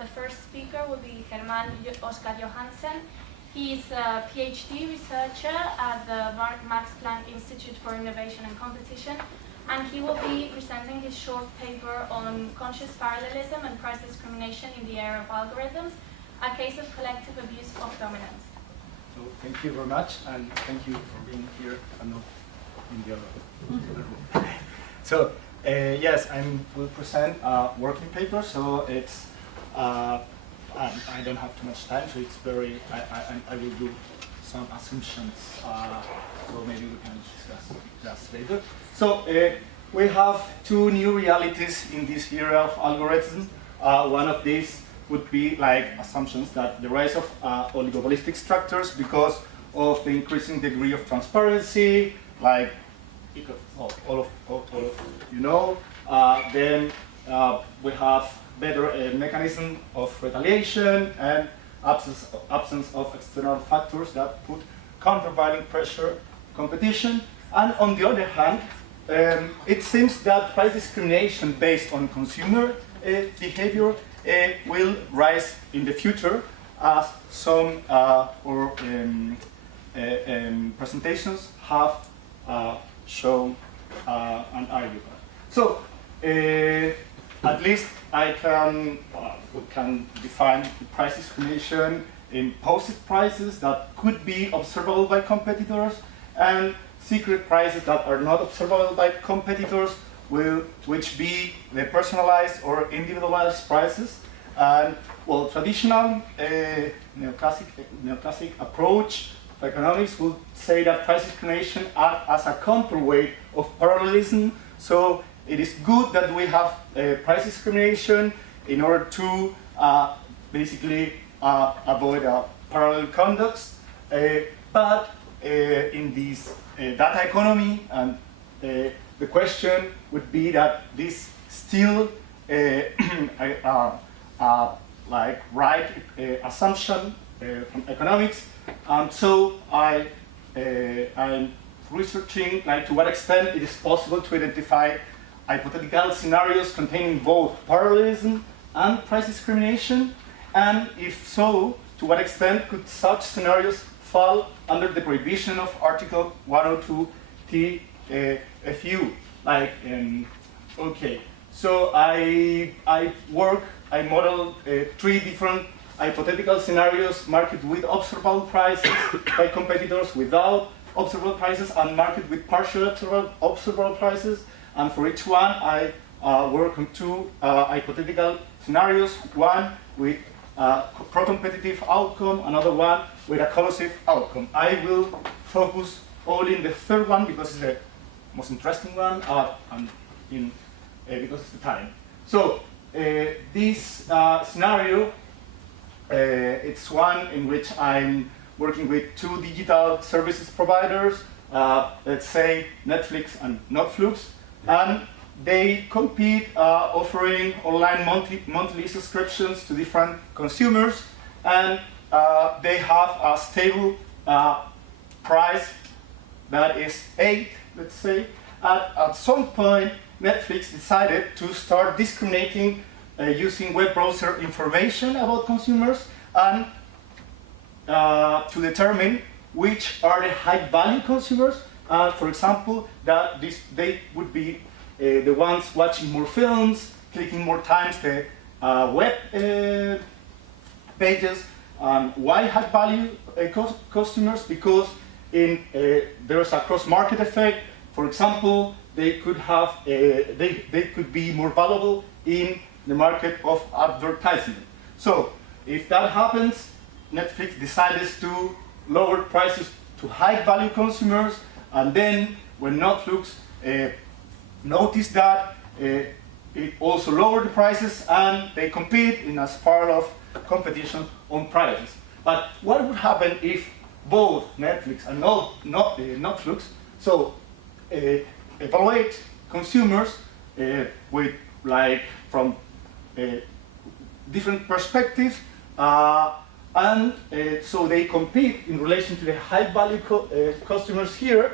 the first speaker will be Germán Óscar Johanssen. He's a PhD researcher at the Max Planck Institute for Innovation and Competition, and he will be presenting his short paper on conscious parallelism and price discrimination in the era of algorithms, a case of collective abuse of dominance. So thank you very much, and thank you for being here and not in the other room. So yes, I will present a working paper. So it's I don't have too much time, so it's very. I will do some assumptions. So maybe we can discuss that later. So we have two new realities in this era of algorithms. One of these would be like assumptions that the rise of oligopolistic structures because of the increasing degree of transparency, like all of you know. Then we have better mechanism of retaliation and absence of external factors that put countervailing pressure competition. And on the other hand, it seems that price discrimination based on consumer behavior will rise in the future, as some presentations have shown and argued. So at least we can define the price discrimination in posted prices that could be observable by competitors, and secret prices that are not observable by competitors, which be the personalized or individualized prices. And well, traditional neoclassic approach of economics would say that price discrimination acts as a counterweight of parallelism. So it is good that we have price discrimination in order to basically avoid parallel conducts. But in this data economy, and the question would be that this still like right assumption from economics. So I'm researching like to what extent it is possible to identify hypothetical scenarios containing both parallelism and price discrimination, and if so, to what extent could such scenarios fall under the prohibition of Article 102 TFU? Like, okay, so I model 3 different hypothetical scenarios: market with observable prices by competitors, without observable prices, and market with partial observable prices. And for each one, I work on 2 hypothetical scenarios: one with pro-competitive outcome, another one with a collusive outcome. I will focus only in the third one because it's the most interesting one, and because it's the time. So this scenario, it's one in which I'm working with 2 digital services providers, let's say Netflix and Netflix, and they compete offering online monthly subscriptions to different consumers, and they have a stable price that is 8, let's say. At some point, Netflix decided to start discriminating using web browser information about consumers, and to determine which are the high-value consumers. For example, that they would be the ones watching more films, clicking more times the web pages. Why high-value customers? Because there's a cross-market effect. For example, they could have they could be more valuable in the market of advertising. So if that happens, Netflix decides to lower prices to high-value consumers, and then when Netflix noticed that, it also lowered the prices, and they compete as part of competition on prices. But what would happen if both Netflix and Netflix evaluate consumers with from different perspectives, and so they compete in relation to the high-value customers here,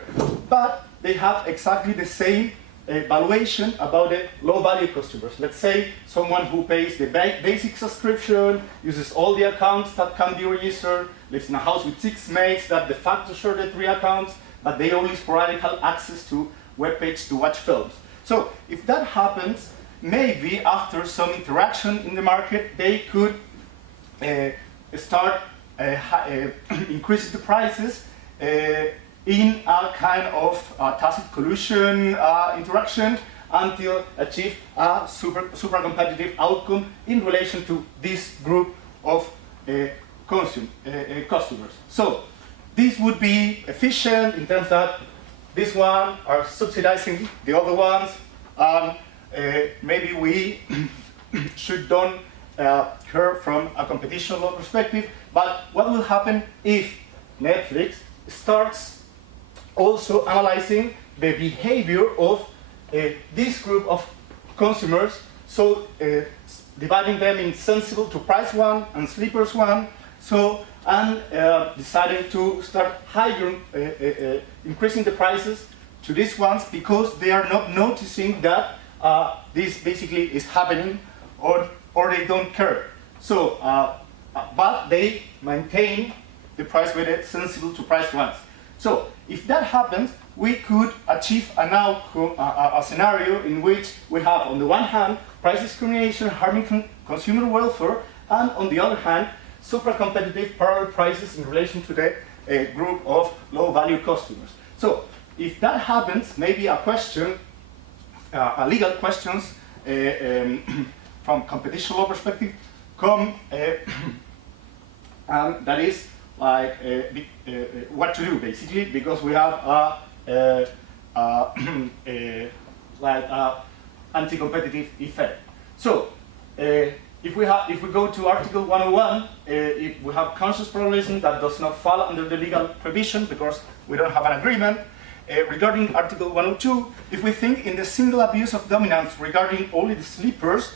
but they have exactly the same valuation about the low-value customers. Let's say someone who pays the basic subscription, uses all the accounts that can be registered, lives in a house with 6 mates that de facto share the 3 accounts, but they only sporadically have access to web page to watch films. So if that happens, maybe after some interaction in the market, they could start increasing the prices in a kind of tacit collusion interaction until achieve a super competitive outcome in relation to this group of customers. So this would be efficient in terms that this one are subsidizing the other ones, and maybe we should don't care from a competition law perspective. But what will happen if Netflix starts also analyzing the behavior of this group of consumers, so dividing them in sensible to price one and sleepers one, and deciding to start increasing the prices to these ones because they are not noticing that this basically is happening, or they don't care. So, but they maintain the price with it sensible to price ones. So, if that happens, we could achieve a scenario in which we have, on the one hand, price discrimination harming consumer welfare, and on the other hand, super competitive parallel prices in relation to the group of low-value customers. So, if that happens, maybe a question, a legal questions from competition law perspective come, and that is like what to do basically, because we have anti-competitive effect. So if we go to Article 101, if we have conscious parallelism that does not fall under the legal provision because we don't have an agreement. Regarding Article 102, if we think in the single abuse of dominance regarding only the sleepers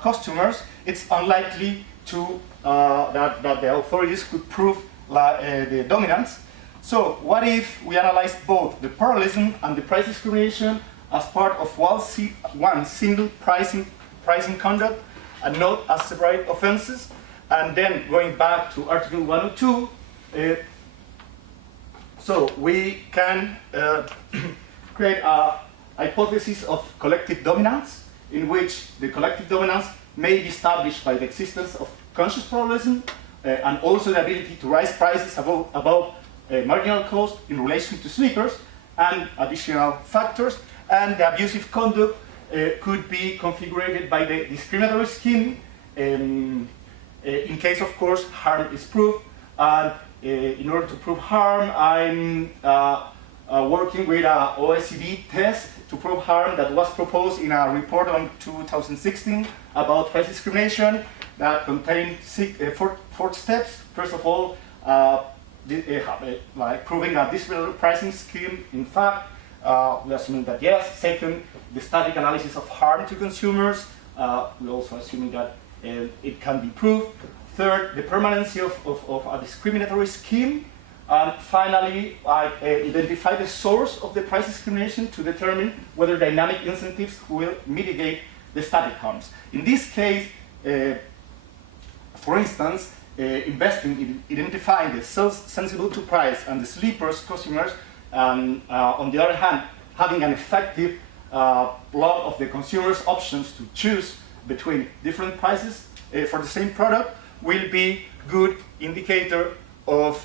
customers, it's unlikely to that the authorities could prove the dominance. So what if we analyze both the parallelism and the price discrimination as part of one single pricing conduct and not as separate offenses? And then going back to Article 102, so we can create a hypothesis of collective dominance, in which the collective dominance may be established by the existence of conscious parallelism and also the ability to raise prices above marginal cost in relation to sleepers and additional factors. And the abusive conduct could be configured by the discriminatory scheme in case, of course, harm is proved. And in order to prove harm, I'm working with an OECD test to prove harm that was proposed in a report on 2016 about price discrimination that contained 4 steps. First of all, like proving a discriminatory pricing scheme, in fact, we assuming that yes. Second, the static analysis of harm to consumers. We're also assuming that it can be proved. Third, the permanency of a discriminatory scheme. And finally, identify the source of the price discrimination to determine whether dynamic incentives will mitigate the static harms. In this case, for instance, investing in identifying the sensible to price and the sleepers customers, and on the other hand, having an effective block of the consumer's options to choose between different prices for the same product will be good indicator of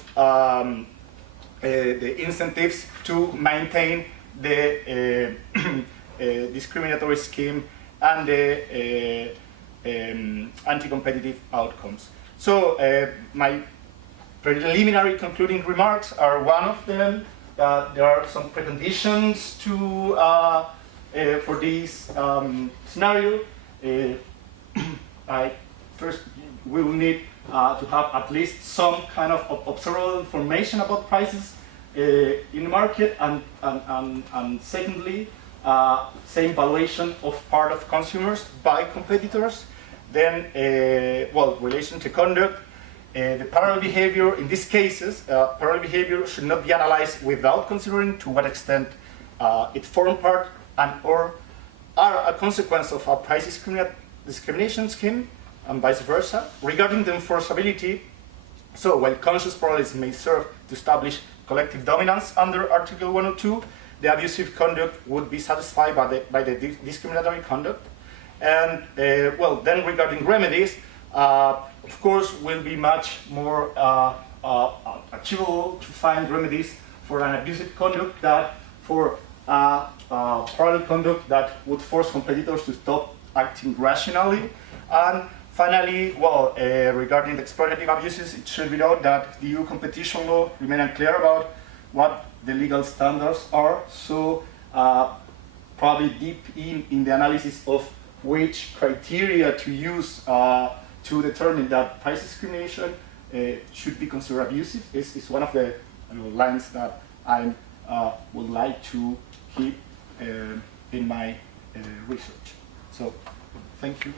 the incentives to maintain the discriminatory scheme and the anti-competitive outcomes. So my preliminary concluding remarks are one of them. There are some preconditions to for this scenario. First, we will need to have at least some kind of observable information about prices in the market, and secondly, same valuation of part of consumers by competitors. Then, relation to conduct, the parallel behavior. In these cases, parallel behavior should not be analyzed without considering to what extent it formed part and/or are a consequence of a price discrimination scheme, and vice versa. Regarding the enforceability, so while conscious parallelism may serve to establish collective dominance under Article 102, the abusive conduct would be satisfied by the discriminatory conduct. And well, then regarding remedies, of course, will be much more achievable to find remedies for an abusive conduct than for parallel conduct that would force competitors to stop acting rationally. And finally, well, regarding the exploitative abuses, it should be noted that the EU competition law remains unclear about what the legal standards are. So probably deep in the analysis of which criteria to use to determine that price discrimination should be considered abusive is one of the lines that I would like to keep in my research. So, thank you.